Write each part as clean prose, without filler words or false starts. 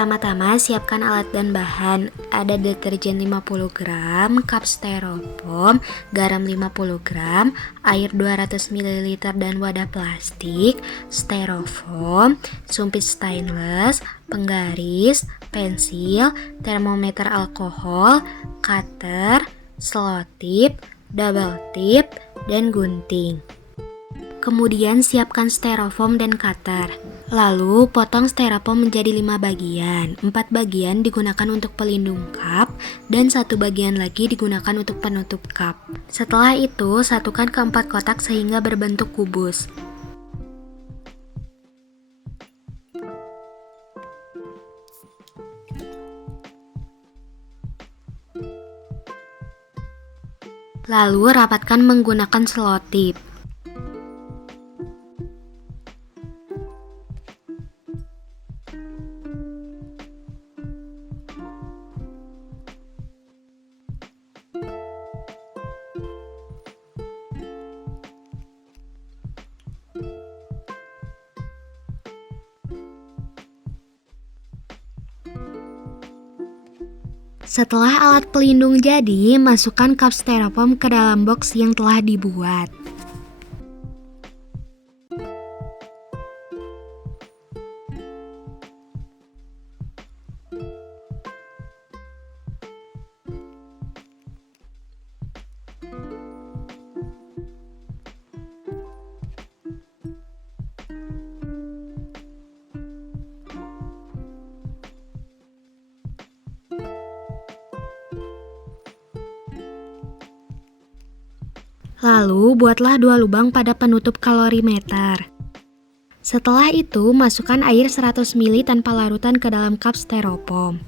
Pertama-tama siapkan alat dan bahan. Ada deterjen 50 gram, cup styrofoam, garam 50 gram, air 200 ml dan wadah plastik, styrofoam, sumpit stainless, penggaris, pensil, termometer alkohol, cutter, selotip, double tip, dan gunting. Kemudian siapkan styrofoam dan cutter. Lalu potong styrofoam menjadi 5 bagian. 4 bagian digunakan untuk pelindung cup dan 1 bagian lagi digunakan untuk penutup cup. Setelah itu, satukan ke 4 kotak sehingga berbentuk kubus. Lalu rapatkan menggunakan selotip. Setelah alat pelindung jadi, masukkan cup styrofoam ke dalam box yang telah dibuat. Lalu, buatlah 2 lubang pada penutup kalorimeter. Setelah itu, masukkan air 100 ml tanpa larutan ke dalam cup styrofoam.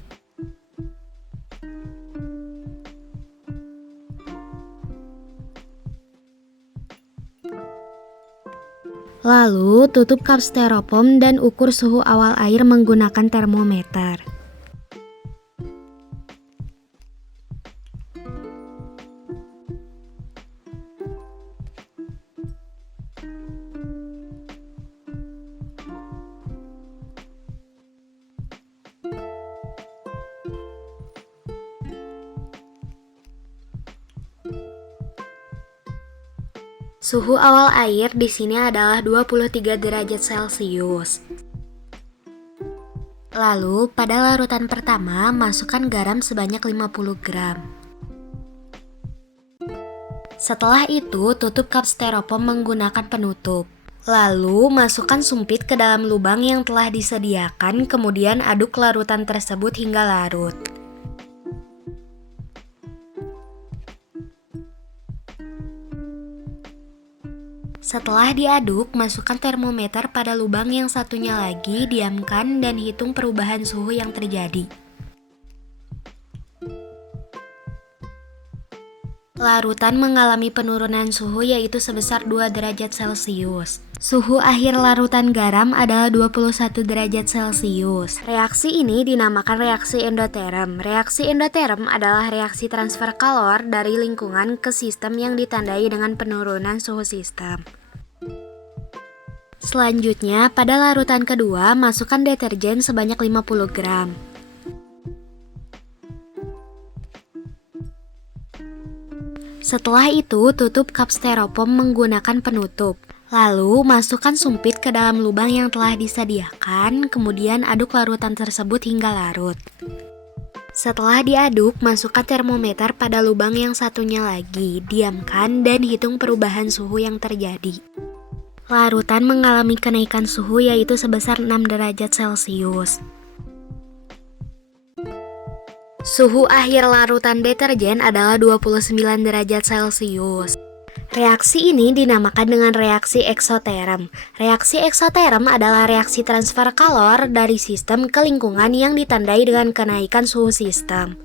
Lalu, tutup cup styrofoam dan ukur suhu awal air menggunakan termometer. Suhu awal air di sini adalah 23 derajat Celcius. Lalu, pada larutan pertama, masukkan garam sebanyak 50 gram. Setelah itu, tutup cup styrofoam menggunakan penutup. Lalu, masukkan sumpit ke dalam lubang yang telah disediakan, kemudian aduk larutan tersebut hingga larut. Setelah diaduk, masukkan termometer pada lubang yang satunya lagi, diamkan dan hitung perubahan suhu yang terjadi. Larutan mengalami penurunan suhu yaitu sebesar 2 derajat Celcius. Suhu akhir larutan garam adalah 21 derajat Celcius. Reaksi ini dinamakan reaksi endoterm. Reaksi endoterm adalah reaksi transfer kalor dari lingkungan ke sistem yang ditandai dengan penurunan suhu sistem. Selanjutnya, pada larutan kedua, masukkan deterjen sebanyak 50 gram. Setelah itu, tutup cup styrofoam menggunakan penutup. Lalu, masukkan sumpit ke dalam lubang yang telah disediakan, kemudian aduk larutan tersebut hingga larut. Setelah diaduk, masukkan termometer pada lubang yang satunya lagi, diamkan dan hitung perubahan suhu yang terjadi. Larutan mengalami kenaikan suhu yaitu sebesar 6 derajat Celcius. Suhu akhir larutan deterjen adalah 29 derajat Celcius. Reaksi ini dinamakan dengan reaksi eksoterm. Reaksi eksoterm adalah reaksi transfer kalor dari sistem ke lingkungan yang ditandai dengan kenaikan suhu sistem.